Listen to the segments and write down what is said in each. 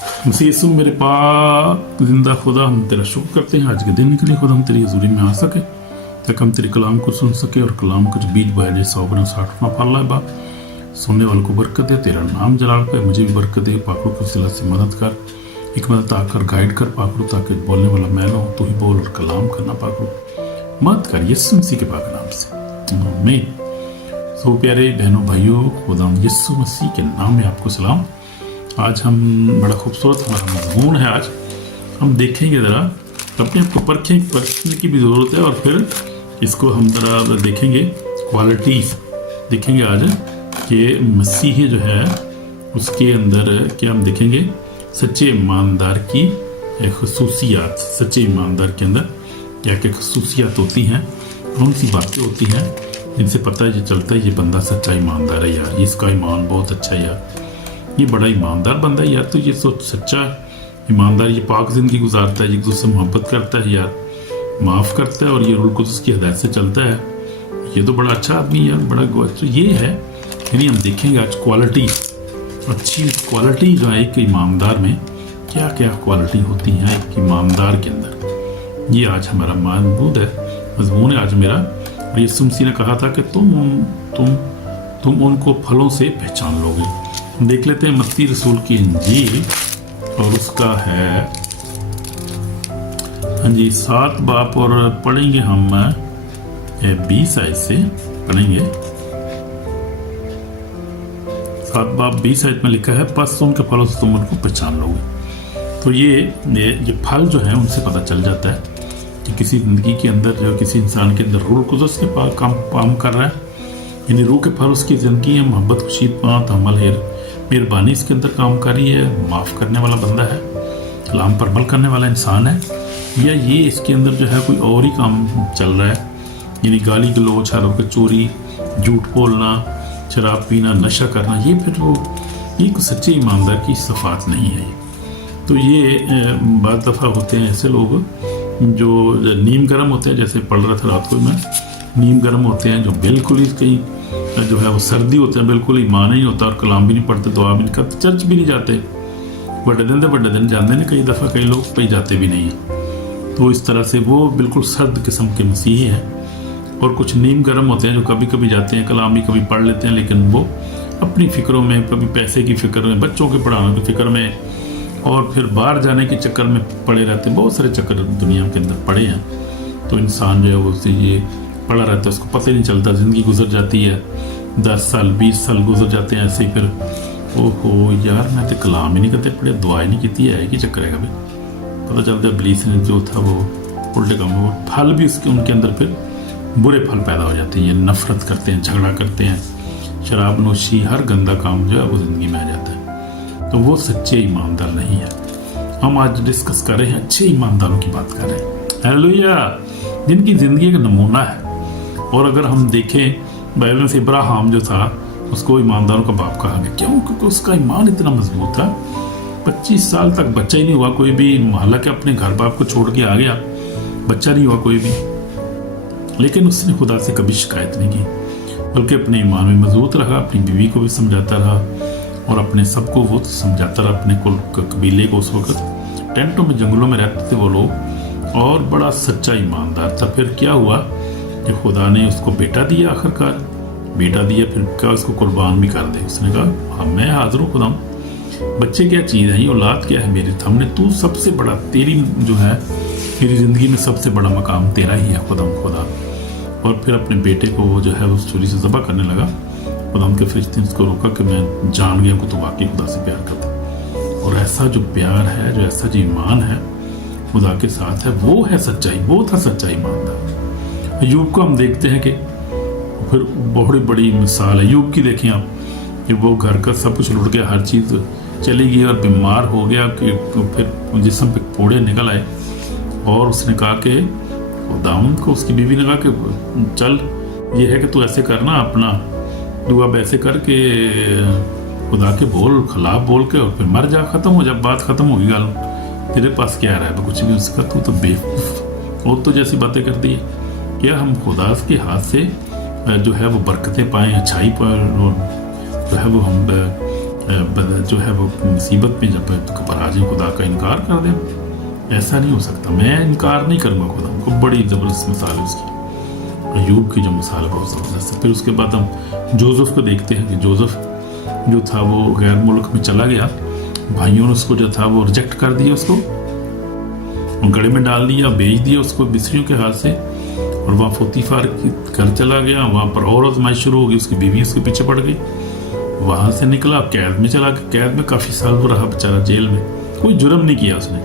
मसीह यीशु मेरे पाक जिंदा खुदा, हम तेरा शुक्र करते हैं आज के दिन के लिए। खुदा हम तेरी हजूरी में आ सके ताकि हम तेरे कलाम को सुन सके, और कलाम का जो बीज बया जाए 100-60 फल लाए। बाप सुनने वालों को बरकत दे, तेरा नाम जलाल कर, मुझे भी बरकत दे। पाकड़ों की सिला से मदद कर, एक मदद आकर गाइड कर पाकड़ों, ताकि बोलने वाला मैं ना हो, तू ही बोल और कलाम करना पाकड़ों मदद कर, यीशु मसीह के पाक नाम से आमीन। सो प्यारे बहनों भाइयों, खुदा यीशु मसीह के नाम में आपको सलाम। आज हम बड़ा खूबसूरत हमारा मजमून है। आज हम देखेंगे ज़रा अपने आप को परखने की भी ज़रूरत है, और फिर इसको हम ज़रा देखेंगे क्वालिटीज़ देखेंगे आज कि मसीह जो है उसके अंदर क्या हम देखेंगे सच्चे ईमानदार की खसूसियात। सच्चे ईमानदार के अंदर क्या क्या खसूसियात होती हैं, कौन सी बातें होती हैं जिनसे पता है, ये चलता है ये बंदा सच्चा ईमानदार है यार, इसका ईमान बहुत अच्छा है यार, ये बड़ा ईमानदार बंदा है यार, तो ये सोच सच्चा ईमानदार, ये पाक ज़िंदगी गुजारता है, एक दूसरे से मोहब्बत करता है यार, माफ़ करता है, और ये रूल कुदस की हिदायत से चलता है, ये तो बड़ा अच्छा आदमी यार, बड़ा तो ये है। यानी हम देखेंगे आज क्वालिटी, अच्छी क्वालिटी जो है एक ईमानदार में, क्या क्या क्वालिटी होती हैं एक ईमानदार के अंदर, ये आज हमारा मजमून है आज मेरा। और यीशु मसीह ने कहा था कि तुम उनको फलों से पहचान लोगे। देख लेते हैं मत्ती रसूल की इंजील, और उसका है 7 बाप, और पढ़ेंगे हम 20 आयत से पढ़ेंगे। 7 बाप 20 आयत में लिखा है, बस उनके फलों से तुम उनको पहचान लोगे। तो ये फल जो है उनसे पता चल जाता है कि किसी ज़िंदगी के अंदर जो किसी इंसान के अंदर रूह कुदस के पास काम कर रहा है, यानी रूह के फल उसकी ज़िंदगी है, मोहब्बत, खुशी, तहम्मुल, मेहरबानी इसके अंदर काम कर रही है, माफ़ करने वाला बंदा है, कलाम पर अमल करने वाला इंसान है, या ये इसके अंदर जो है कोई और ही काम चल रहा है, यानी गाली गलौज, हर वक्त चोरी, झूठ बोलना, शराब पीना, नशा करना, ये फिर वो एक सच्चे ईमानदार की सफ़ात नहीं है। तो ये बाद दफ़ा होते हैं ऐसे लोग जो नीम गर्म होते हैं, जैसे पढ़ रहा था रात को मैं, नीम गर्म होते हैं जो बिल्कुल ही कहीं जो है वो सर्दी होते हैं, बिल्कुल ईमान नहीं होता, और कलाम भी नहीं पढ़ते, दुआ भी नहीं करते, चर्च भी नहीं जाते, बड़े दिन जाते हैं, कई दफ़ा कई लोग कहीं जाते भी नहीं हैं। तो इस तरह से वो बिल्कुल सर्द किस्म के मसीही हैं। और कुछ नीम गर्म होते हैं जो कभी कभी जाते हैं, कलाम भी कभी पढ़ लेते हैं, लेकिन वो अपनी फ़िक्रों में, कभी पैसे की फ़िक्र में, बच्चों के पढ़ाने की फ़िक्र में, और फिर बाहर जाने के चक्कर में पड़े रहते हैं। बहुत सारे चक्कर दुनिया के अंदर पड़े हैं, तो इंसान जो है वो ये पड़ा रहता है, उसको पता ही नहीं चलता, ज़िंदगी गुजर जाती है, 10 साल 20 साल गुजर जाते हैं ऐसे ही। फिर ओहो यार, मैं तो कलाम ही नहीं करते पढ़े, दुआ ही नहीं की है कि चक्कर है, कभी पता चलता है इब्लीस ने जो था वो उल्टे काम, वो फल भी उसके उनके अंदर फिर बुरे फल पैदा हो जाते हैं, नफरत करते हैं, झगड़ा करते हैं, शराब नोशी, हर गंदा काम जो है वो ज़िंदगी में आ जाता है। तो वो सच्चे ईमानदार नहीं है। हम आज डिस्कस कर रहे हैं अच्छे ईमानदारों की बात कर रहे हैं, हालेलुया, जिनकी ज़िंदगी का नमूना है। और अगर हम देखें बाइबल में से इब्राहिम जो था, उसको ईमानदारों का बाप कहा गया, क्यों? क्योंकि उसका ईमान इतना मजबूत था, 25 साल तक बच्चा ही नहीं हुआ कोई भी, हालांकि अपने घर बाप को छोड़ के आ गया, बच्चा नहीं हुआ कोई भी, लेकिन उसने खुदा से कभी शिकायत नहीं की, बल्कि अपने ईमान में मजबूत रहा, अपनी बीवी को भी समझाता रहा, और अपने सबको वो समझाता रहा, अपने कुल कबीले को। उस वक्त टेंटों में, जंगलों में रहते थे वो लोग, और बड़ा सच्चा ईमानदार था। फिर क्या हुआ कि खुदा ने उसको बेटा दिया, आखिरकार बेटा दिया, फिर क्या उसको कुर्बान भी कर दे। उसने कहा हाँ मैं हाजिर हूँ खुदा, बच्चे क्या चीज़ है, ये औलाद क्या है मेरी, हमने तू सबसे बड़ा, तेरी जो है मेरी ज़िंदगी में सबसे बड़ा मकाम तेरा ही है खुदा। और फिर अपने बेटे को वो जो है उस छुरी से ज़बह करने लगा। खुदा के फरिश्ते ने उसको रोका कि मैं जान गया को तो वाकई खुदा से प्यार करता, और ऐसा जो प्यार है, जो ऐसा जो ईमान है खुदा के साथ है, वो है सच्चाई, वो था सच्चा ईमानदार। अय्यूब को हम देखते हैं कि फिर बहुत बड़ी मिसाल है अय्यूब की। देखें आप कि वो घर का सब कुछ लुट गया, हर चीज़ चली गई, और बीमार हो गया कि फिर जिस्म पे फोड़े निकल आए, और उसने कहा कि दाऊद को, उसकी बीवी ने कहा कि चल ये है कि तू ऐसे करना, अपना दुआ ऐसे करके खुदा के बोल, खिलाफ बोल के, और फिर मर जा, ख़त्म हो, जब बात ख़त्म होगी गाल, तेरे पास क्या रहा है कुछ भी। उसका तू तो बेवकूफ़, और तो जैसी बातें कर दी, क्या हम खुदा के हाथ से जो है वो बरकतें पाएँ, अच्छाई पर, और जो है वो हम जो है वो मुसीबत में जब घबरा जाए खुदा का इनकार कर दे। ऐसा नहीं हो सकता, मैं इनकार नहीं करूँगा खुदा को। बड़ी ज़बरदस्त मिसाल है उसकी, अय्यूब की जो मिसाल है बहुत ज़बरदस्त है। फिर उसके बाद हम जोसेफ को देखते हैं कि जोसेफ जो था वो गैर मुल्क में चला गया, भाइयों ने उसको जो था वो रिजेक्ट कर दिया, उसको गड़े में डाल दिया, बेच दिया उसको मिस्रियों के हाथ से, और वहाँ पोतीफर के घर चला गया। वहाँ पर और आजमाइश शुरू हो गई, उसकी बीवी उसके पीछे पड़ गई। वहाँ से निकला, कैद में चला गया, कैद में काफ़ी साल वो रहा बेचारा, जेल में। कोई जुर्म नहीं किया उसने,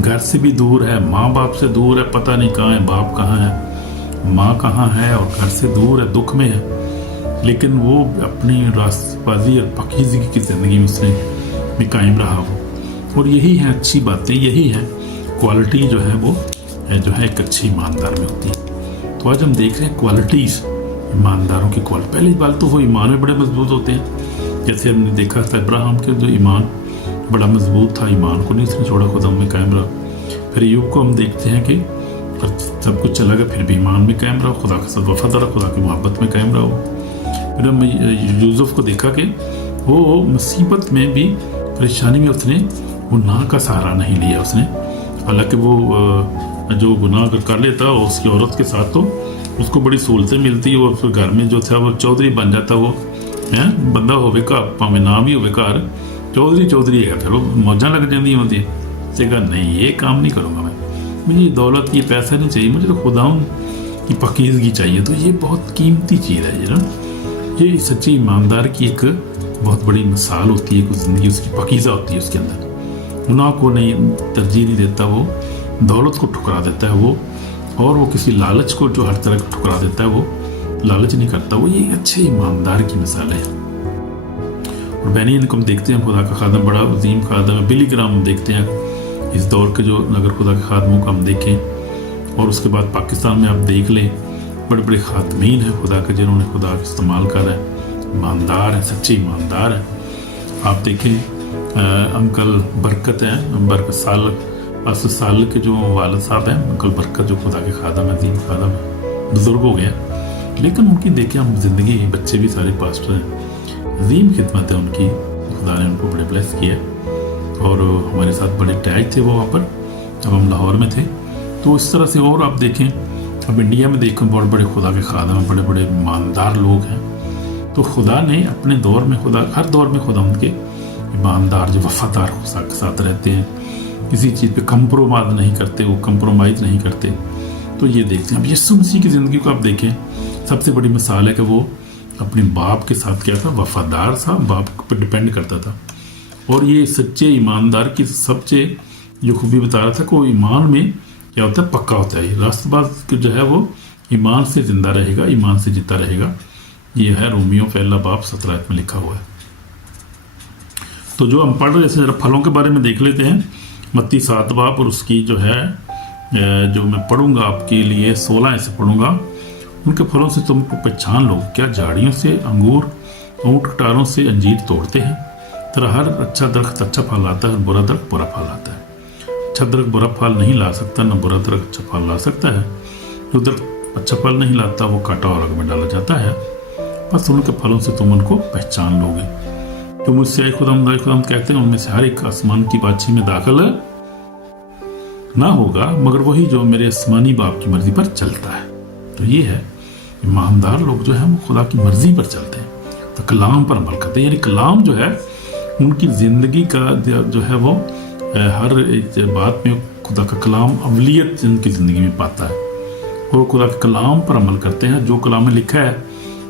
घर से भी दूर है, माँ बाप से दूर है, पता नहीं कहाँ है, बाप कहाँ है, माँ कहाँ है, और घर से दूर है, दुख में है। लेकिन वो अपनी रास्तबाजी और पाकीज़गी की ज़िंदगी में उसने भी कायम रहा वो। और यही है अच्छी बातें, यही है क्वालिटी जो है वो जो है एक अच्छी ईमानदार में होती है। तो आज हम देख रहे हैं क्वालिटीज़, ईमानदारों की क्वालिटी। पहली बात तो वो ईमान में बड़े मजबूत होते हैं, जैसे हमने देखा था इब्राहिम के जो ईमान बड़ा मजबूत था, ईमान को नहीं उसने छोड़ा, खुदा में कायम रहा। फिर अय्यूब को हम देखते हैं कि सब कुछ चला गया, फिर भी ईमान में कायम रहा, खुदा के साथ वफादार, खुदा की मोहब्बत में कायम रहा। फिर हम यूसुफ को देखा कि वो मुसीबत में भी, परेशानी में उसने गुनाह का सहारा नहीं लिया उसने। हालांकि वो जो गुनाह अगर कर लेता उसकी औरत के साथ तो उसको बड़ी सहूलतें मिलती, और फिर घर में जो था वो चौधरी बन जाता, वो है बंदा होगा भावें ना भी होवे घर, चौधरी है, फिर वो मौजा लग जाती होती है। उससे कहा नहीं, ये काम नहीं करूँगा मैं, मुझे दौलत, ये पैसा नहीं चाहिए, मुझे तो खुदा की पाकीज़गी चाहिए। तो ये बहुत कीमती चीज़ है, ये ना, ये सच्ची ईमानदार की एक बहुत बड़ी मिसाल होती है कि ज़िंदगी उसकी पाकीज़ा होती है, उसके अंदर गुनाह को नहीं तरजीह नहीं देता, वो दौलत को ठुकरा देता है वो, और वो किसी लालच को जो हर तरह का ठुकरा देता है, वो लालच नहीं करता वो। ये अच्छे ईमानदार की मिसाल है। और बैनी इनको हम देखते हैं, खुदा का खादम बड़ा अजीम खादम है, बिली ग्राम देखते हैं इस दौर के, जो अगर खुदा के खादमों को हम देखें। और उसके बाद पाकिस्तान में आप देख लें, बड़े बड़े खादमीन हैं खुदा के, जिन्होंने खुदा का इस्तेमाल करा है, ईमानदार है, सच्चे ईमानदार है। आप देखें अंकल बरकत हैं, बरकत साल के जो वालिद साहब हैं, अंकल बरकत, जो खुदा के खादम है, अजीम खादम है, बुजुर्ग हो गया, लेकिन उनकी देखें हम जिंदगी, बच्चे भी सारे पास्टर हैं, अजीम खिदमत है उनकी, खुदा ने उनको बड़े ब्लेस किया। और हमारे साथ बड़े अटैच थे वो वहाँ पर, जब हम लाहौर में थे। तो इस तरह से और आप देखें, अब इंडिया में देखें बहुत बड़े खुदा के खादम हैं, बड़े बड़े ईमानदार लोग हैं। तो खुदा ने अपने दौर में, खुदा हर दौर में खुदा उनके ईमानदार जो वफादार खुदा के साथ रहते हैं, किसी चीज़ पे कंप्रोमाइज़ नहीं करते, वो कंप्रोमाइज़ नहीं करते। तो ये देखते हैं। अब यीशु मसीह की ज़िंदगी को आप देखें, सबसे बड़ी मिसाल है कि वो अपने बाप के साथ क्या था, वफादार था, बाप पर डिपेंड करता था। और ये सच्चे ईमानदार की सबसे जो खूबी बता रहा था कि वो ईमान में क्या होता है, पक्का होता है। रास्तबाज जो है वो ईमान से ज़िंदा रहेगा, ईमान से जीता रहेगा। ये है रोमियो पहला बाप 17 में लिखा हुआ है। तो जो हम पढ़ रहे थे, जरा फलों के बारे में देख लेते हैं। मत्ती 7 बाप, और उसकी जो है जो मैं पढ़ूंगा आपके लिए 16 ऐसे पढ़ूंगा। उनके फलों से तुमको पहचान लो, क्या झाड़ियों से अंगूर, ऊँट कटारों से अंजीर तोड़ते हैं? तरह हर अच्छा दरख्त अच्छा फल लाता है, बुरा दरख्त बुरा फल लाता है। अच्छा दरख्त बुरा फल नहीं ला सकता, न बुरा दरख्त अच्छा फल ला सकता है। जो दरख्त अच्छा फल नहीं लाता वो काटा और आग में डाला जाता है। बस उनके फलों से तुम उनको पहचान लोगे। जो मुझसे खुदाम कहते हैं, उनमें से हर एक आसमान की बादशाही में दाखिल ना होगा, मगर वही जो मेरे आसमानी बाप की मर्जी पर चलता है। तो ये है, ईमानदार लोग जो है वो खुदा की मर्जी पर चलते हैं, तो कलाम पर अमल करते हैं। यानी कलाम जो है उनकी ज़िंदगी का जो है वो हर बात में खुदा का कलाम अवलियत उनकी ज़िंदगी में पाता है, और खुदा के कलाम पर अमल करते हैं। जो कलाम में लिखा है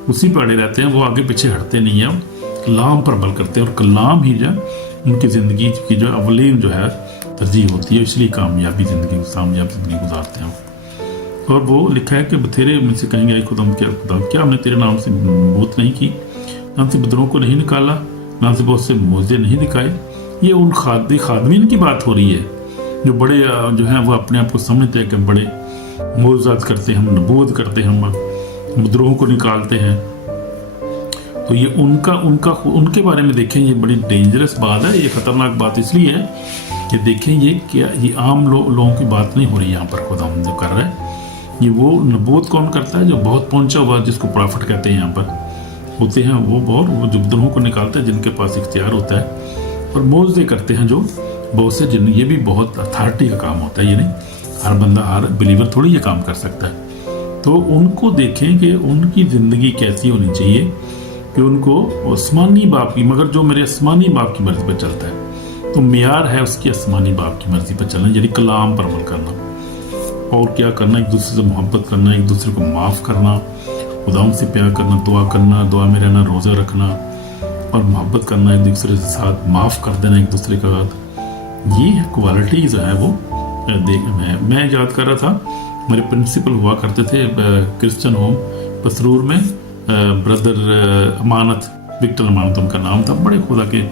उसी पर अड़े रहते हैं, वो आगे पीछे हटते नहीं हैं, कलाम पर अमल करते हैं। और कलाम ही जो उनकी ज़िंदगी की जो अवलीन जो है तरजीह होती है, इसलिए कामयाब ज़िंदगी गुजारते हैं। और वो लिखा है कि बथेरे मुझसे कहेंगे, खुदा क्या हमने तेरे नाम से मौत नहीं की, नाम से बदरों को नहीं निकाला, नाम से बहुत से मौजे नहीं दिखाए। ये उन खादमीन की बात हो रही है जो बड़े जो हैं वो अपने आप को समझते हैं कि बड़े मौजूद करते हैं, हम नबूवत करते हैं, हम बदरों को निकालते हैं। तो ये उनके बारे में देखें, ये बड़ी डेंजरस बात है, ये ख़तरनाक बात इसलिए है कि देखें ये आम लोगों की बात नहीं हो रही यहाँ पर। खुदा जो कर रहा है, ये वो नबूवत कौन करता है जो बहुत पहुंचा हुआ, जिसको प्रॉफिट कहते हैं यहाँ पर, ہوتے ہیں وہ جو گناہوں کو نکالتے ہیں جن کے پاس اختیار ہوتا ہے، اور معجزے کرتے ہیں جو بہت سے جن، یہ بھی بہت اتھارٹی کا کام ہوتا ہے، یہ نہیں ہر بندہ ہر بلیور تھوڑی یہ کام کر سکتا ہے۔ تو ان کو دیکھیں کہ ان کی زندگی کیسی ہونی چاہیے کہ ان کو آسمانی باپ کی، مگر جو میرے آسمانی باپ کی مرضی پہ چلتا ہے، تو معیار ہے اس کی آسمانی باپ کی مرضی پہ چلنا، یعنی کلام پر عمل کرنا، اور کیا کرنا، ایک دوسرے سے محبت کرنا، ایک دوسرے کو معاف کرنا، خداوند سے پیار کرنا، دعا میں رہنا، روزہ رکھنا اور محبت کرنا، ایک دوسرے کے ساتھ معاف کر دینا ایک دوسرے کا ساتھ۔ یہ کوالٹی جو ہے وہ میں یاد کر رہا تھا، میرے پرنسپل ہوا کرتے تھے کرسچن ہوم پسرور میں، بردر امانت، وکٹر امانت ان کا نام تھا، بڑے خدا کے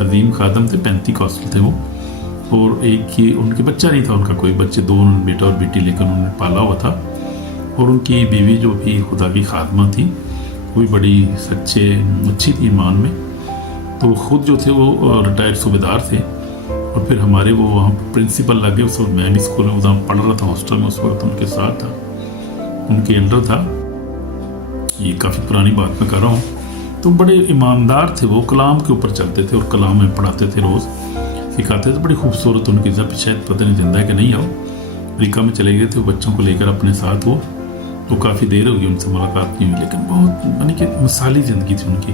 عظیم خادم تھے، پینتیکوسٹل تھے وہ، اور ایک ہی ان کے بچہ نہیں تھا، ان کا کوئی بچے، دو بیٹا اور بیٹی لے کر انہوں نے پالا ہوا تھا، اور ان کی بیوی جو بھی خدا کی خادمہ تھی وہ بھی بڑی اچھی تھی ایمان میں، تو خود جو تھے وہ ریٹائرڈ صوبیدار تھے، اور پھر ہمارے وہ وہاں پرنسپل لگے، اس وقت میں بھی اسکول میں وہاں پڑھ رہا تھا، ہاسٹل میں اس وقت ان کے ساتھ تھا، ان کے انڈر تھا، یہ کافی پرانی بات میں کر رہا ہوں۔ تو بڑے ایماندار تھے وہ، کلام کے اوپر چلتے تھے اور کلام میں پڑھاتے تھے، روز سکھاتے تھے، بڑی خوبصورت ان کی ذات، شاید پتہ نہیں زندہ ہے کہ نہیں ہے، امریکہ میں چلے گئے تھے وہ بچوں کو لے کر اپنے ساتھ، وہ تو کافی دیر ہوگی ان سے ملاقات کی ہوئی، لیکن بہت یعنی کہ مثالی زندگی تھی ان کی،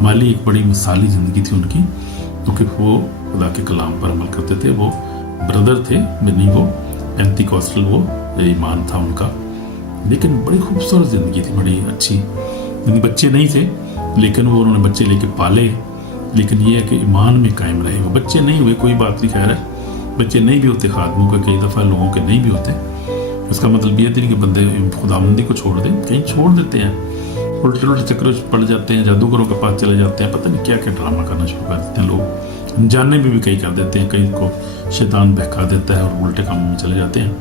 ہماری ایک بڑی مثالی زندگی تھی ان کی، کیونکہ وہ خدا کے کلام پر عمل کرتے تھے، وہ بردر تھے، نہیں وہ پینتیکوسٹل وہ ایمان تھا ان کا، لیکن بڑی خوبصورت زندگی تھی، بڑی اچھی، بچے نہیں تھے لیکن وہ انہوں نے بچے لے کے پالے، لیکن یہ ہے کہ ایمان میں قائم رہے، وہ بچے نہیں ہوئے کوئی بات نہیں، خیر ہے، بچے نہیں بھی ہوتے خادموں کا، کئی دفعہ لوگوں کے نہیں بھی ہوتے، اس کا مطلب یہ نہیں کہ بندے خداوندی کو چھوڑ دیں، کہیں چھوڑ دیتے ہیں، الٹے الٹے چکر پڑ جاتے ہیں، جادوگروں کے پاس چلے جاتے ہیں، پتہ نہیں کیا کیا ڈرامہ کرنا شروع کر دیتے ہیں لوگ، جاننے میں بھی کئی کر دیتے ہیں، کئی کو شیطان بہکا دیتا ہے اور الٹے کاموں میں چلے جاتے ہیں،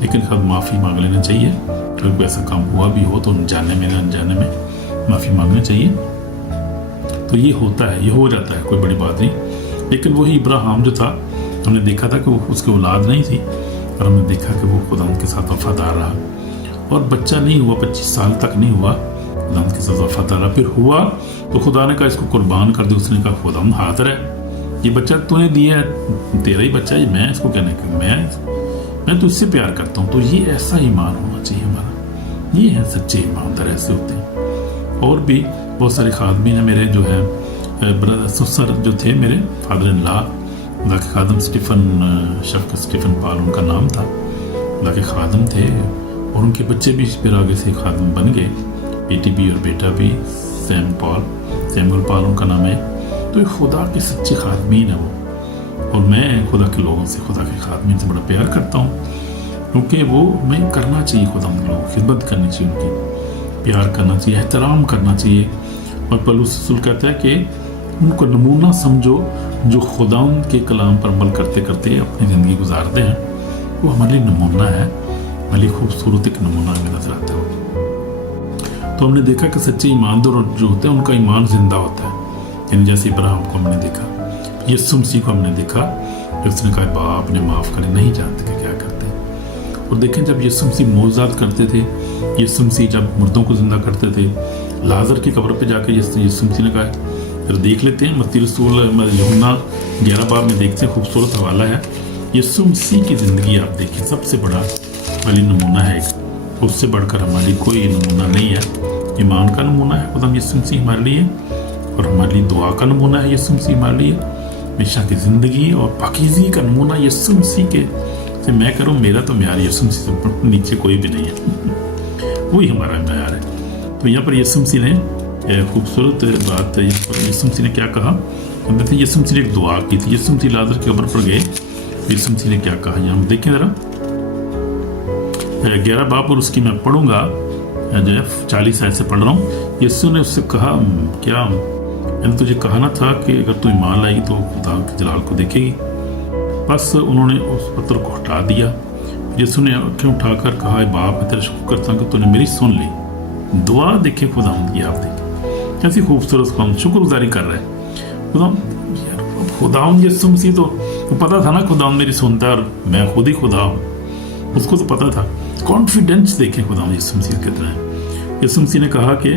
لیکن خود معافی مانگ لینا چاہیے، اگر کوئی ایسا کام ہوا بھی ہو تو جاننے میں انجانے میں معافی مانگنا چاہیے، تو یہ ہوتا ہے، یہ ہو جاتا ہے، کوئی بڑی بات نہیں۔ لیکن وہی ابراہیم جو تھا، ہم نے دیکھا تھا کہ وہ اس کی اولاد نہیں تھی، اور ہم نے دیکھا کہ وہ خدا کے ساتھ وفادار رہا، اور بچہ نہیں ہوا، 25 سال تک نہیں ہوا، خدا کے ساتھ وفادار رہا، پھر ہوا تو خدا نے کہا اس کو قربان کر دے، اس نے کہا خدا حاضر ہے، یہ بچہ تو نے دیا ہے، تیرا ہی بچہ ہے، میں اس کو کہنے کہ میں تو اس سے پیار کرتا ہوں، تو یہ ایسا ایمان ہونا چاہیے ہمارا، یہ ہے سچے ایماندار، ایسے ہوتے ہیں۔ اور بھی بہت سارے خادمین ہیں میرے، جو ہے سسر جو تھے میرے فادر ان لا، خدا کے خادم شفقت اسٹیفن پال ان کا نام تھا، خدا کے خادم تھے، اور ان کے بچے بھی پھر آگے سے خادم بن گئے، بیٹی بھی اور بیٹا بھی، سیمول پال ان کا نام ہے، تو یہ خدا کے سچے خادمین ہیں وہ، اور میں خدا کے لوگوں سے، خدا کے خادمین سے بڑا پیار کرتا ہوں، کیونکہ وہ میں کرنا چاہیے، خدا کے لوگوں کی خدمت کرنی چاہیے، ان کی پیار کرنا چاہیے، احترام کرنا چاہیے، اور پولس رسول کہتا ہے کہ ان کو نمونہ سمجھو جو خداوند کے کلام پر عمل کرتے کرتے اپنی زندگی گزارتے ہیں، وہ ہمارے لیے نمونہ ہے، ہمارے لیے خوبصورت ایک نمونہ ہمیں نظر آتا ہے۔ تو ہم نے دیکھا کہ سچے ایماندار جو ہوتے ہیں ان کا ایمان زندہ ہوتا ہے، یعنی جیسے ابراہیم کو ہم نے دیکھا، یسوع مسیح کو ہم نے دیکھا کہ اس نے کہا باپ نے معاف کرے، نہیں جانتے کہ کیا کرتے ہیں، اور دیکھیں جب یسوع مسیح معجزات کرتے تھے، یسوع مسیح جب مردوں کو زندہ کرتے تھے، لازر کی قبر پہ جا کے یسوع مسیح نے کہا، پھر دیکھ لیتے ہیں متی رسول یوحنا 11 باب میں دیکھتے ہیں، خوبصورت حوالہ ہے، یسوع مسیح کی زندگی آپ دیکھیں، سب سے بڑا والی نمونہ ہے، اس سے بڑھ کر ہماری کوئی نمونہ نہیں ہے، ایمان کا نمونہ ہے خدا یسوع مسیح ہمارے لیے، اور ہمارے لیے دعا کا نمونہ ہے یسوع مسیح ہمارے لیے، ہمیشہ کی زندگی اور پاکیزگی کا نمونہ یسوع مسیح کے سے میں کروں، میرا تو معیار یسوع مسیح سے نیچے کوئی بھی نہیں ہے، وہی ہمارا معیار ہے۔ تو یہاں پر یسوع مسیح نے خوبصورت بات، یسوع مسیح نے کیا کہا، یسوع مسیح نے ایک دعا کی تھی، یسوع مسیح لازر کی قبر پر گئے، یسوع مسیح نے کیا کہا، یہاں دیکھیں ذرا 11 باب، اور اس کی میں پڑھوں گا جو ہے 40 آیت سے پڑھ رہا ہوں۔ یسوع نے اس سے کہا، کیا میں نے تجھے کہا نہ تھا کہ اگر تو ایمان لائے گی تو خدا کے جلال کو دیکھے گی؟ بس انہوں نے اس پتھر کو ہٹا دیا، یسوع نے آنکھیں اٹھا کر کہا، اے باپ میں تیرا شکر کرتا ہوں کہ تو نے میری سن لی، دعا دیکھیں خداوند کی، آپ دیکھیں کیسی خوبصورت خداوند شکر گزاری کر رہے ہیں، خداوند یسوع مسیح تو پتا تھا نا خداوند میری سنتا ہے اور میں خود ہی خدا ہوں، اس کو تو پتا تھا، کانفیڈنس دیکھیں خداوند یسوع مسیح کتنا ہے۔ یسوع مسیح نے کہا کہ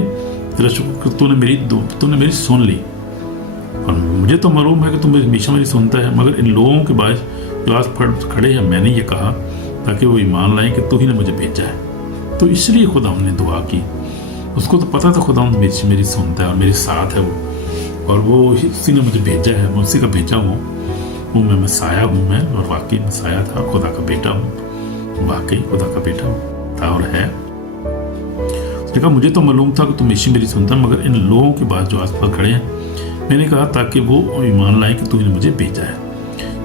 तेरा शुक्र कि तूने मेरी सुन ली, और मुझे तो मालूम है कि तू हमेशा मेरी सुनता है, मगर इन लोगों के बाद जो आज खड़े हैं मैंने ये कहा ताकि वो ईमान लाएं कि तू ही ने मुझे भेजा है। तो इसलिए खुदा ने दुआ की। उसको तो पता था खुदा मेरी सुनता है और मेरे साथ है वो, और वो इसी ने मुझे भेजा है, मैं उसी का भेजा हूँ। वो मैं मसाया हूँ मैं, और वाकई मसाया था, खुदा का बेटा हूँ, वाकई खुदा का बेटा था और है। उसने कहा मुझे तो मालूम था कि तुम हमेशा मेरी सुनता, मगर इन लोगों के बाद जो आसपास खड़े हैं मैंने कहा ताकि वो ईमान लाए कि तू ने मुझे भेजा है।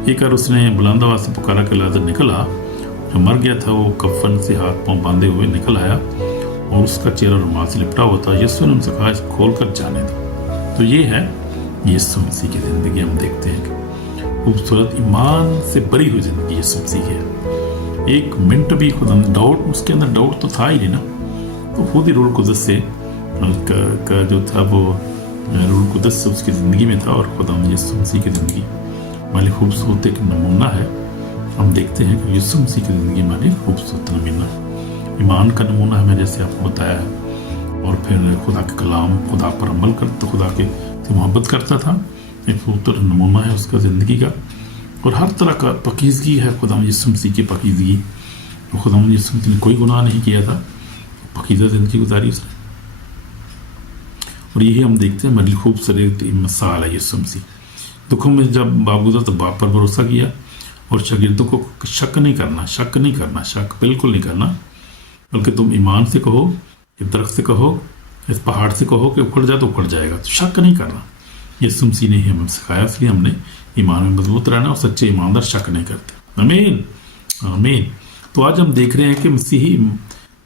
ये कर उसने बुलंद आवाज़ से पुकारा कि लाजर निकल आ। जो मर गया था वो कफन से हाथ पांव बांधे हुए निकल आया और उसका चेहरा रुमाल से लिपटा हुआ था। यीशु ने उनसे कहा इसको खोल कर जाने दो। तो ये है यीशु मसीह की ज़िंदगी। हम देखते हैं कि खूबसूरत ईमान से भरी हुई ज़िंदगी यीशु मसीह है। एक मिनट भी खुदा डाउट, उसके अंदर डाउट तो था ही नहीं ना, तो खुद ही रूह कुदस से का जो था वो रूह कुदस से उसकी ज़िंदगी में था, और खुदा यीशु मसीह की ज़िंदगी हमारी खूबसूरत एक नमूना है। हम देखते हैं कि यीशु मसीह की ज़िंदगी हमारी खूबसूरत नमूना, ईमान का नमूना है, मैं जैसे आपको बताया है। और फिर खुदा के कलाम, खुदा पर अमल करता, खुदा के से मोहब्बत करता था। एक खूबसूरत नमूना है उसका ज़िंदगी का। और हर तरह का पकीज़गी है खुदा यीशु मसीह की पकीज़गी। खुदा यीशु मसीह ने कोई गुनाह नहीं किया था, पकीज़ा ज़िंदगी गुजारी उसने। और यही हम देखते हैं हमारी खूबसूरत मिसाल है यीशु मसीह। दुखों में जब बाप गुजरा तो बाप पर भरोसा किया, और शागिर्दों को शक नहीं करना, शक बिल्कुल नहीं करना, बल्कि तुम ईमान से कहो, इस दरख्त से कहो, इस पहाड़ से कहो कि उखड़ जा तो उखड़ जाएगा। तो शक नहीं करना, यीशु मसीह ने हमें सिखाया। इसलिए हमने ईमान में मजबूत रहना, और सच्चे ईमानदार शक नहीं करते। आमीन आमीन। तो आज हम देख रहे हैं कि मसीही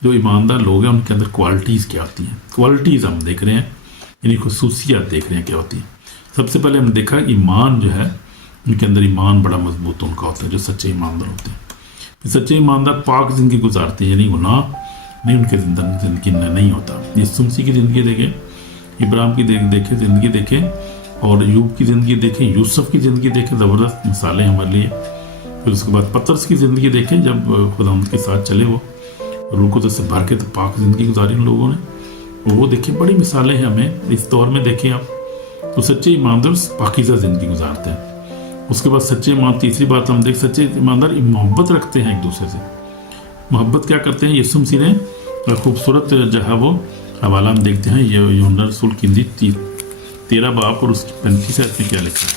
जो ईमानदार लोग हैं उनके अंदर क्वालिटीज़ क्या होती हैं। क्वालिटीज़ हम देख रहे हैं, यानी खसूसियात देख रहे हैं क्या होती है। सबसे पहले हमने देखा ईमान जो है, उनके अंदर ईमान बड़ा मजबूत उनका होता है, जो सच्चे ईमानदार होते हैं। फिर सच्चे ईमानदार पाक ज़िंदगी गुजारते हैं, यानी गुनाह नहीं उनके ज़िंदगी नहीं होता। यीशु मसीह की ज़िंदगी देखें, इब्राहिम की देखें ज़िंदगी देखें, और यूब की ज़िंदगी देखें, यूसुफ की ज़िंदगी देखें, ज़बरदस्त मिसालें हमारे लिए। फिर उसके बाद पतरस की ज़िंदगी देखें, जब खुदा उनके साथ चले वो रूह को से भर के तो पाक ज़िंदगी गुजारी उन लोगों ने, वो देखें बड़ी मिसालें हैं हमें इस दौर में। देखें आप, तो सच्चे ईमानदार पाकीज़ा ज़िंदगी गुजारते हैं। उसके बाद सच्चे ईमान, तीसरी बात हम देख, सच्चे ईमानदार मोहब्बत रखते हैं एक दूसरे से। मोहब्बत क्या करते हैं, यीशु मसीह ने खूबसूरत जो है वो हवाला हम देखते हैं, ये यूहन्ना रसूल की हिंदी 13 बाब और उसकी 35 आयत में क्या लिखा है।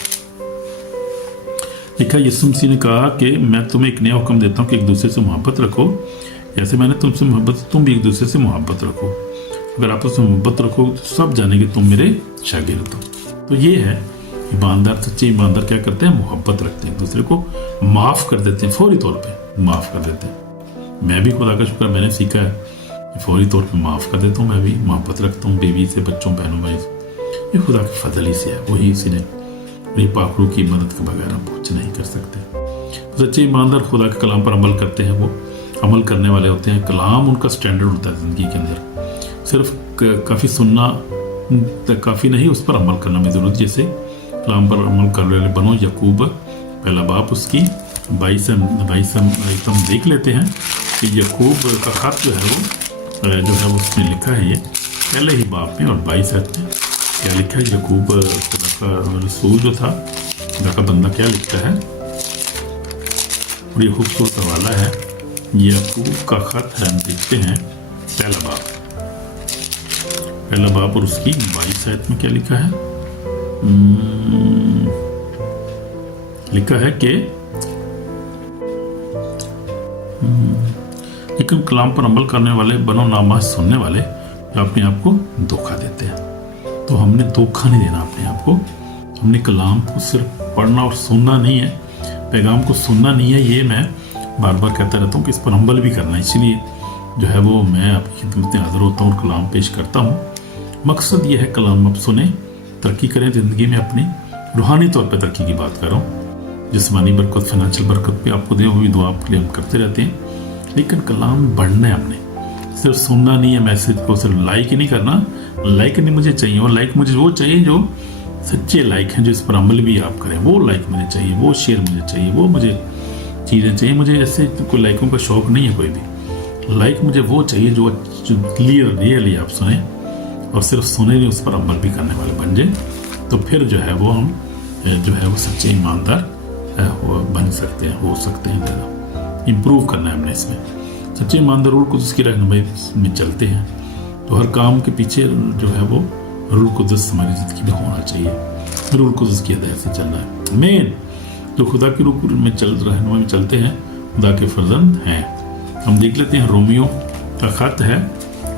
लिखा यीशु मसीह ने कहा कि मैं तुम्हें एक नया हुक्म देता हूँ कि एक दूसरे से मोहब्बत रखो, जैसे मैंने तुमसे मोहब्बत, तुम भी एक दूसरे से मोहब्बत रखो। अगर आप उससे मोहब्बत रखो तो सब जानेंगे तुम मेरे शागिर्द हो। तो ये है ईमानदार, सच्चे ईमानदार क्या करते हैं, मोहब्बत रखते हैं, एक दूसरे को माफ़ कर देते हैं, फौरी तौर पे माफ़ कर देते हैं। मैं भी खुदा का शुक्र मैंने सीखा है, फौरी तौर पे माफ़ कर देता हूँ। मैं भी मोहब्बत रखता हूँ बीवी से, बच्चों, बहनों, भाई से। ये खुदा की फजल ही से है, वही इसी ने मेरी पाखरू की मदद के बगैर हम कुछ नहीं कर सकते। सच्चे ईमानदार खुदा के कलाम पर अमल करते हैं, वो अमल करने वाले होते हैं। कलाम उनका स्टैंडर्ड होता है ज़िंदगी के अंदर। सिर्फ काफ़ी सुनना काफ़ी नहीं, उस पर अमल करना भी ज़रूरत। जैसे कलाम पर अमल करने वाले बनो। यकूब पहला बाप उसकी 22 एकदम देख लेते हैं कि यकूब का खत जो है वो उसमें लिखा है, ये पहले ही बाप में और 22 में क्या लिखा है। यकूब खुदा का रसूल जो था, खुदा का बंदा क्या लिखता है, और ये खूबसूरत हवाला है। यकूब का खत है, हम देखते हैं पहला बाप और उसकी 22 में क्या लिखा है। लिखा है कि लेकिन कलाम पर अमल करने वाले बनो, नामा सुनने वाले जो अपने आप को धोखा देते हैं। तो हमने धोखा नहीं देना अपने आप को। हमने कलाम को सिर्फ पढ़ना और सुनना नहीं है, पैगाम को सुनना नहीं है। ये मैं बार बार कहता रहता हूँ कि इस पर अमल भी करना है। इसलिए जो है वो मैं आपकी खिदमत में हाजिर होता हूँ और कलाम पेश करता हूँ। मकसद ये है कलाम आप सुने, तरक्की करें ज़िंदगी में, अपनी रूहानी तौर पर तरक्की की बात कर रहा हूँ। जिस्मानी बरकत, फाइनेंशियल बरकत पे आपको दे हुई दुआ आपके लिए हम करते रहते हैं। लेकिन कलाम बढ़ना है, हमने सिर्फ सुनना नहीं है। मैसेज को सिर्फ लाइक ही नहीं करना, लाइक नहीं मुझे चाहिए, और लाइक मुझे वो चाहिए जो सच्चे लाइक हैं, जो इस पर अमल भी आप करें। वो लाइक मुझे चाहिए, वो शेयर मुझे चाहिए, वो मुझे चीज़ें चाहिए। मुझे ऐसे कोई लाइकों का शौक़ नहीं है कोई भी। लाइक मुझे वो चाहिए जो क्लियर रियली आप सुने اور صرف سنے نہیں اس پر عمل بھی کرنے والے بن جائیں تو پھر جو ہے وہ ہم جو ہے وہ سچے ایماندار بن سکتے ہیں، ہو سکتے ہیں. امپروو کرنا ہے ہم نے اس میں. سچے ایماندار روح القدس کی رہنمائی میں چلتے ہیں تو ہر کام کے پیچھے جو ہے وہ روح القدس ہماری زندگی میں ہونا چاہیے. روح القدس کی ہدایت سے چلنا ہے. مین جو خدا کی روح میں رہنمائی میں چلتے ہیں خدا کے فرزند ہیں. ہم دیکھ لیتے ہیں رومیو کا خط ہے.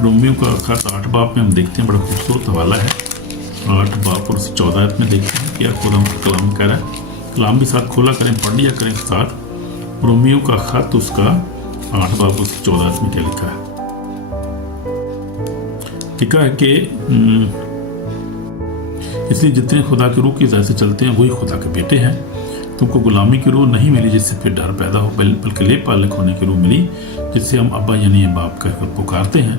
رومیو کا خط 8 باب میں ہم دیکھتے ہیں، بڑا خوبصورت حوالہ ہے. 8 باب اور 14 آیت میں دیکھتے ہیں کیا خدا کا کلام کہہ رہا ہے. کلام بھی ساتھ کھولا کریں، پڑھ لیا کریں ساتھ. رومیو کا خط اس کا 8 باب اس 14 آیت میں کیا لکھا ہے. لکھا ہے کہ اس لیے جتنے خدا کی روح کی ہدایت سے چلتے ہیں وہی خدا کے بیٹے ہیں. تم کو غلامی کی روح نہیں ملی جس سے پھر ڈر پیدا ہو، بلکہ لے پالک ہونے کی روح ملی جس سے ہم ابا یعنی باپ کہہ کر پکارتے ہیں.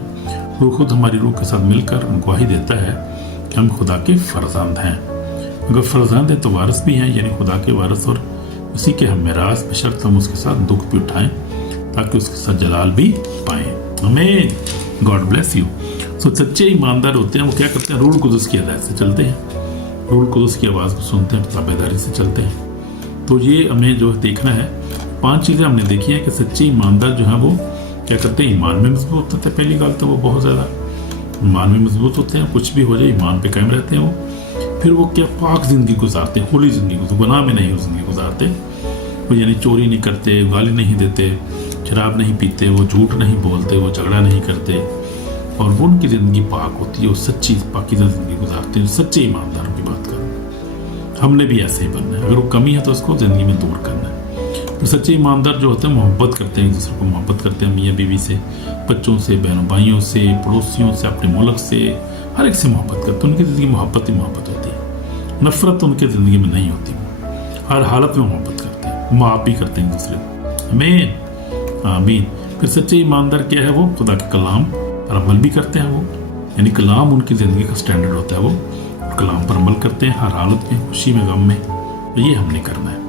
روح خود ہماری روح کے ساتھ مل کر گواہی دیتا ہے کہ ہم خدا کے فرزند ہیں. اگر فرزند ہیں تو وارث بھی ہیں، یعنی خدا کے وارث اور اسی کے ہم میراث، بشرط ہم اس کے ساتھ دکھ بھی اٹھائیں تاکہ اس کے ساتھ جلال بھی پائیں. آمین. God bless you. سچے ایماندار ہوتے ہیں وہ کیا کرتے ہیں؟ روح القدس کی ہدایت سے چلتے ہیں، روح القدس کی آواز کو سنتے ہیں، تابعداری سے چلتے ہیں. تو یہ ہمیں جو دیکھنا ہے 5 چیزیں ہم نے دیکھی ہیں کہ سچے ایماندار جو ہیں وہ کیا کرتے ہیں؟ ایمان میں مضبوط ہوتے ہیں. پہلی بات تو وہ بہت زیادہ ایمان میں مضبوط ہوتے ہیں، کچھ بھی ہو جائے ایمان پہ قائم رہتے ہیں. وہ پھر وہ کیا پاک زندگی گزارتے ہیں، ہولی زندگی گزارتے، گناہ میں نہیں وہ زندگی گزارتے. وہ یعنی چوری نہیں کرتے، گالی نہیں دیتے، شراب نہیں پیتے، وہ جھوٹ نہیں بولتے، وہ جھگڑا نہیں کرتے، اور وہ ان کی زندگی پاک ہوتی ہے. وہ سچی پاکیزہ زندگی گزارتے ہیں. سچے ایمانداروں کی بات کریں، ہم نے بھی ایسے ہی بننا ہے. اگر وہ کمی ہے تو اس کو زندگی میں دور کرنا ہے. تو سچے ایماندار جو ہوتے ہیں محبت کرتے ہیں، ایک دوسرے کو محبت کرتے ہیں، میاں بیوی سے، بچوں سے، بہنوں بھائیوں سے، پڑوسیوں سے، اپنے ملک سے، ہر ایک سے محبت کرتے ہیں. ان کی زندگی محبت ہی محبت ہوتی ہے. نفرت ان کی زندگی میں نہیں ہوتی. ہر حالت میں محبت کرتے ہیں، معاف بھی کرتے ہیں ایک دوسرے کو. آمین آمین. پھر سچے ایماندار کیا ہے؟ وہ خدا کے کلام پر عمل بھی کرتے ہیں. وہ یعنی کلام ان کی زندگی کا سٹینڈرڈ ہوتا ہے. وہ کلام پر عمل کرتے ہیں ہر حالت میں، خوشی میں، غم میں. یہ ہم نے کرنا ہے.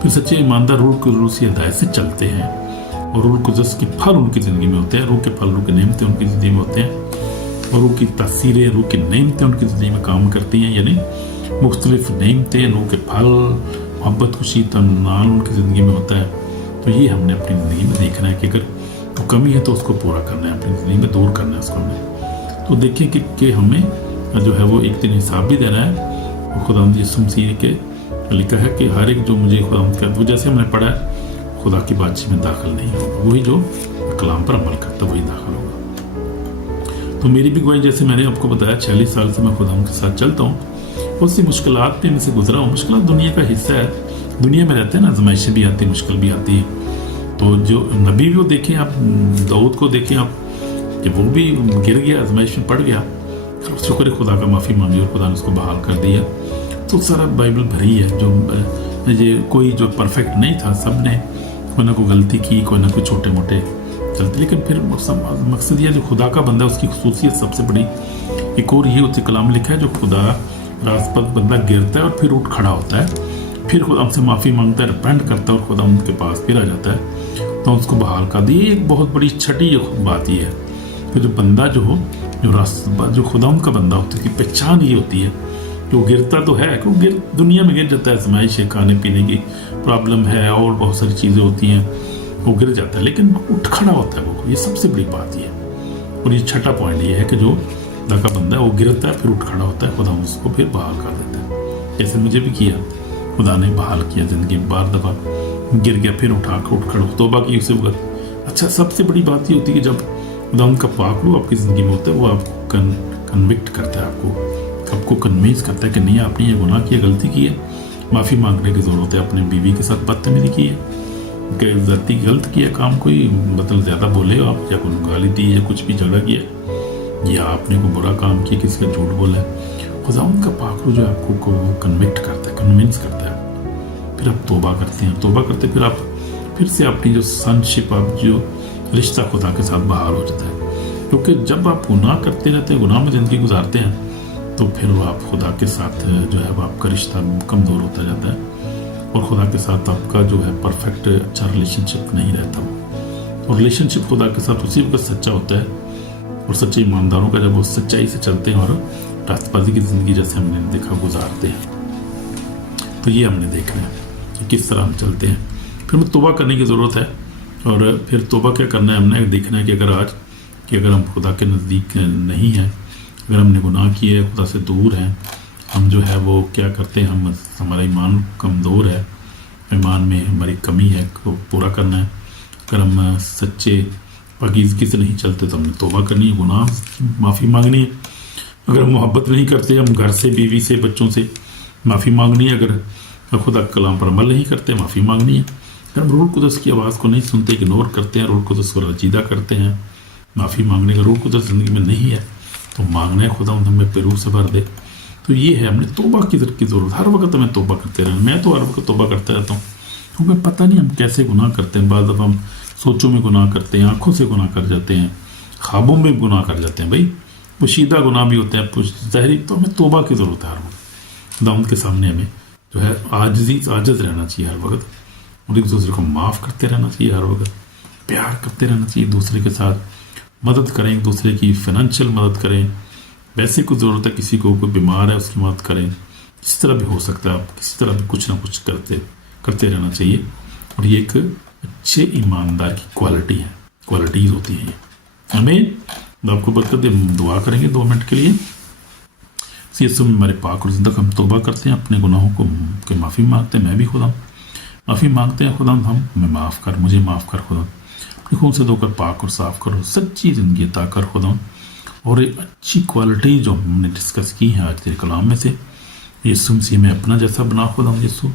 پھر سچے ایماندار روح القدس کی ہدایت سے چلتے ہیں اور روح القدس کے پھل ان کی زندگی میں ہوتے ہیں. روح کے پھل، روح کی نعمتیں ان کی زندگی میں ہوتے ہیں اور روح کی تاثیریں، روح کی نعمتیں ان کی زندگی میں کام کرتی ہیں. یعنی مختلف نعمتیں، روح کے پھل، محبت، خوشی، اطمینان ان کی زندگی میں ہوتا ہے. تو یہ ہم نے اپنی زندگی میں دیکھنا ہے کہ اگر وہ کمی ہے تو اس کو پورا کرنا ہے، اپنی زندگی میں دور کرنا ہے اس کو ہمیں. تو دیکھیں کہ ہمیں جو ہے وہ ایک دن حساب بھی دینا ہے. خدا یسوع مسیح کے لکھا ہے کہ ہر ایک جو مجھے خدا کا، وہ جیسے ہم نے پڑھا ہے، خدا کی بادشاہی میں داخل نہیں ہوگا. وہی جو کلام پر عمل کرتا وہی داخل ہوگا. تو میری بھی گواہی، جیسے میں نے آپ کو بتایا 46 سال سے میں خدا کے ساتھ چلتا ہوں. بہت سی مشکلات پہ میں سے گزرا ہوں. مشکلات دنیا کا حصہ ہے. دنیا میں رہتے ہیں نا، آزمائشیں بھی آتی ہیں، مشکل بھی آتی ہے. تو جو نبی بھی وہ دیکھیں آپ، داؤد کو دیکھیں آپ کہ وہ بھی گر گیا، آزمائش میں پڑ گیا. شکر خدا کا، معافی مانگی اور خدا نے اس کو بحال کر دیا. تو سارا بائبل بھری ہے. جو یہ کوئی جو پرفیکٹ نہیں تھا، سب نے کوئی نہ کوئی غلطی کی، کوئی نہ کوئی چھوٹے موٹے چلتے. لیکن پھر مقصد یہ جو خدا کا بندہ، اس کی خصوصیت سب سے بڑی ایک اور یہ ہوتی ہے، کلام لکھا ہے، جو خدا راست پر بندہ گرتا ہے اور پھر اٹھ کھڑا ہوتا ہے، پھر خدا ہم سے معافی مانگتا ہے، ریپینٹ کرتا ہے اور خدا ان کے پاس پھر آ جاتا ہے تو اس کو بحال کر دی. ایک بہت بڑی چھٹی بات یہ ہے کہ جو بندہ جو ہو، جو خدا ان کا بندہ ہوتا ہے، کی پہچان یہ ہوتی ہے کہ وہ گرتا تو ہے، کہ وہ دنیا میں گر جاتا ہے، آزمائش ہے، کھانے پینے کی پرابلم ہے اور بہت ساری چیزیں ہوتی ہیں، وہ گر جاتا ہے لیکن اٹھ کھڑا ہوتا ہے. وہ یہ سب سے بڑی بات یہ ہے. اور یہ چھٹا پوائنٹ یہ ہے کہ جو خدا کا بندہ ہے وہ گرتا ہے پھر اٹھ کھڑا ہوتا ہے، خدا اس کو پھر بحال کر دیتا ہے. جیسے مجھے بھی کیا، خدا نے بحال کیا زندگی میں. بار دفعہ گر گیا، پھر اٹھا کر اٹھ کھڑا، توبہ کی اسے وقت. اچھا، سب سے بڑی بات یہ ہوتی ہے کہ جب خدا ان کا پاک روح آپ کی زندگی میں ہوتا ہے، وہ آپ کو کنوکٹ کرتا ہے، آپ کو کنوینس کرتا ہے کہ نہیں، آپ نے یہ گناہ کیا، غلطی کی ہے، معافی مانگنے کی ضرورت ہے. اپنے بیوی کے ساتھ بدتمیزی کی ہے، کہ ذاتی غلط کیا کام، کوئی مطلب زیادہ بولے آپ، یا کوئی گالی دی، یا کچھ بھی جھگڑا کیا، یا آپ نے کوئی برا کام کیا، کسی کا جھوٹ بولا ہے. خدا ان کا پاک روح جو آپ کو کنوکٹ کرتا ہے، کنوینس کرتا ہے. پھر آپ توبہ کرتے ہیں، توبہ کرتے پھر آپ پھر سے اپنی جو سنشپ، آپ جو رشتہ خدا کے ساتھ بحال ہو جاتا ہے. کیونکہ جب آپ گناہ کرتے رہتے ہیں، گناہ میں زندگی گزارتے ہیں، تو پھر وہ آپ خدا کے ساتھ جو ہے آپ کا رشتہ کمزور ہوتا جاتا ہے اور خدا کے ساتھ آپ کا جو ہے پرفیکٹ اچھا ریلیشن شپ نہیں رہتا. اور ریلیشن شپ خدا کے ساتھ اسی وقت سچا ہوتا ہے اور سچے ایمانداروں کا جب وہ سچائی سے چلتے ہیں اور راستبازی کی زندگی جیسے ہم نے دیکھا گزارتے ہیں، تو یہ ہم نے دیکھنا ہے کہ کس طرح ہم چلتے ہیں۔ پھر ہمیں توبہ کرنے کی ضرورت ہے، اور پھر توبہ کیا کرنا ہے، ہم نے دیکھنا ہے کہ اگر ہم خدا کے نزدیک نہیں ہیں، اگر ہم نے گناہ کیے، خدا سے دور ہیں، ہم جو ہے وہ کیا کرتے ہیں، ہمارا ایمان کمزور ہے، ایمان میں ہماری کمی ہے، کو پورا کرنا ہے۔ اگر ہم سچے پاکیزگی سے نہیں چلتے تو ہم نے توبہ کرنی ہے، گناہ معافی مانگنی ہے۔ اگر ہم محبت نہیں کرتے، ہم گھر سے، بیوی سے، بچوں سے، معافی مانگنی ہے۔ اگر خدا کے کلام پر عمل نہیں کرتے، معافی مانگنی ہے۔ اگر ہم روح القدس کی آواز کو نہیں سنتے، اگنور کرتے ہیں، روح القدس کو رجیدہ کرتے ہیں، معافی مانگنے کا روح القدس زندگی میں نہیں ہے تو مانگنا ہے خدا ہمیں پہ روح سے بھر دے۔ تو یہ ہے ہم نے توبہ کی ضرورت، ہر وقت ہمیں توبہ کرتے رہنا۔ میں تو ہر وقت توبہ کرتا رہتا ہوں، ہمیں پتہ نہیں ہم کیسے گناہ کرتے ہیں۔ بعض دفعہ ہم سوچوں میں گناہ کرتے ہیں، آنکھوں سے گناہ کر جاتے ہیں، خوابوں میں گناہ کر جاتے ہیں، بھائی پوشیدہ گناہ بھی ہوتے ہیں، ظاہری۔ تو ہمیں توبہ کی ضرورت ہے ہر وقت، خداوند کے سامنے ہمیں جو ہے عاجز رہنا چاہیے ہر وقت، اور ایک دوسرے کو معاف کرتے رہنا چاہیے ہر وقت، پیار کرتے رہنا چاہیے دوسرے کے ساتھ، مدد کریں ایک دوسرے کی، فائنینشیل مدد کریں، ویسے کوئی ضرورت ہے کسی کو، کوئی بیمار ہے اس کی مدد کریں، جس طرح بھی ہو سکتا ہے آپ کسی طرح بھی کچھ نہ کچھ کرتے رہنا چاہیے۔ اور یہ ایک اچھے ایماندار کی کوالٹیز ہوتی ہیں یہ۔ ہمیں آپ کو برکت دے۔ دعا کریں گے 2 منٹ کے لیے۔ یسوع میں ہمارے پاک اور زندہ ہم توبہ کرتے ہیں، اپنے گناہوں کو کہ معافی مانگتے ہیں، میں بھی خدا معافی مانگتے ہیں، خدا ہمیں معاف کر، مجھے معاف کر خدا، اپنے خون سے دھو کر پاک اور صاف کرو، سچی زندگی عطا کر خدا، اور ایک اچھی کوالٹی جو ہم نے ڈسکس کی ہے آج تیرے کلام میں سے، یسوع مسیح میں اپنا جیسا بنا خدا، یسوع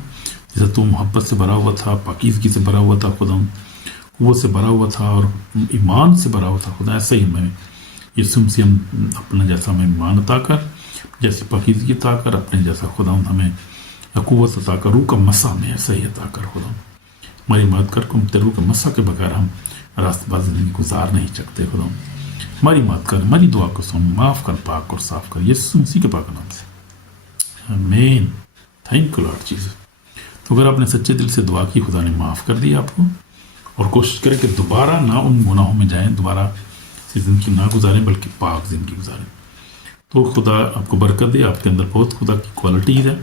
جیسا تو محبت سے بھرا ہوا تھا، پاکیزگی سے بھرا ہوا تھا خدا، قوت سے بھرا ہوا تھا اور ایمان سے بھرا ہوا تھا خدا، ایسا ہی ہمیں یسوع مسیح ہم اپنا جیسا ہمیں ایمان عطا کر، جیسی پاکیزگی عطا کر، اپنے جیسا خدا ہمیں قوت عطا کر، روح کا مسا ہمیں ایسا ہی عطا کر خدا، ہماری مدد کر، تیرے روح کے مسا کے بغیر ہم راست باز زندگی گزار نہیں سکتے خدا، ہماری مدد کر، ہماری دعا کو سن، معاف کر، پاک اور صاف کر، یسوع مسیح کے پاک نام سے آمین۔ Thank you lord Jesus. تو اگر آپ نے سچے دل سے دعا کی، خدا نے معاف کر دیا آپ کو، اور کوشش کریں کہ دوبارہ نہ ان گناہوں میں جائیں، دوبارہ سے زندگی نہ گزاریں بلکہ پاک زندگی گزاریں، تو خدا آپ کو برکت دے۔ آپ کے اندر بہت خدا کی کوالٹیز ہے،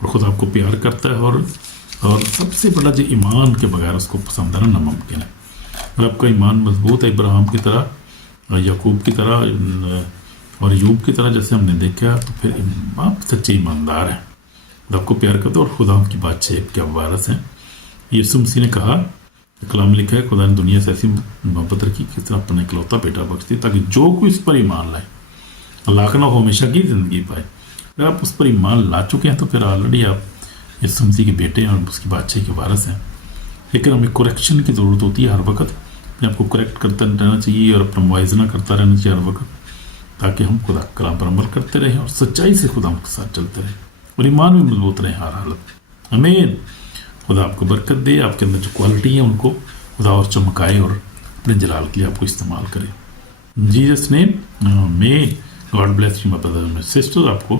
اور خدا آپ کو پیار کرتا ہے، اور سب سے بڑا جو ایمان کے بغیر اس کو پسند کرنا ناممکن ہے۔ اگر آپ کا ایمان مضبوط ہے ابراہیم کی طرح، یعقوب کی طرح اور ایوب کی طرح جیسے ہم نے دیکھا، تو پھر آپ سچے ایماندار ہیں، آپ کو پیار کرتے ہیں اور خدا کی بادشاہت کے وارث ہیں۔ یسوع مسیح نے کہا، کلام لکھا ہے، خدا نے دنیا سے ایسی محبت رکھی کہ اس طرح اپنا اکلوتا بیٹا بخش دیا تاکہ جو کوئی اس پر ایمان لائے اللہ نہ ہو، ہمیشہ کی زندگی پائے۔ اگر آپ اس پر ایمان لا چکے ہیں تو پھر آلریڈی آپ یسوع مسیح کے بیٹے ہیں اور اس کی بادشاہی کے وارث ہیں۔ لیکن ہمیں کریکشن کی ضرورت ہوتی ہے، ہر وقت اپنے آپ کو کریکٹ کرتا رہنا چاہیے اور اپنا موازنہ کرتا رہنا چاہیے ہر وقت، تاکہ ہم خدا کلام پر عمل کرتے رہیں اور سچائی سے خدا کے ساتھ چلتے رہیں اور ایمان میں مضبوط رہیں ہر حالت۔ آمین۔ خدا آپ کو برکت دے، آپ کے اندر جو کوالٹی ہیں ان کو خدا اور چمکائے اور اپنے جلال کے لیے آپ کو استعمال کرے۔ جیسس نیم آمین۔ God bless you my brother and sister. آپ کو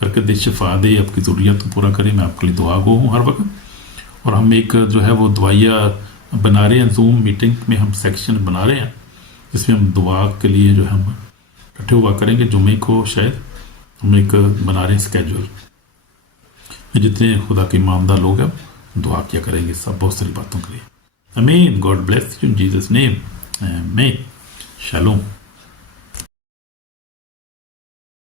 برکت دے، شفا دے، آپ کی ضروریات کو پورا کرے۔ میں آپ کے لیے دعا گو ہوں ہر وقت، اور ہم ایک جو ہے وہ دعائیہ بنا رہے ہیں، زوم میٹنگ میں ہم سیکشن بنا رہے ہیں جس میں ہم دعا کے لیے جو ہے ہم اکٹھے ہوا کریں گے۔ جمعے کو شاید ہم ایک بنا رہے ہیں اسکیجول، جتنے خدا کے ایماندار لوگ ہیں دعا کیا کریں گے، سب بہت ساری باتوں کے لیے۔ آمین۔ God bless you in Jesus name آمین۔ شالوم۔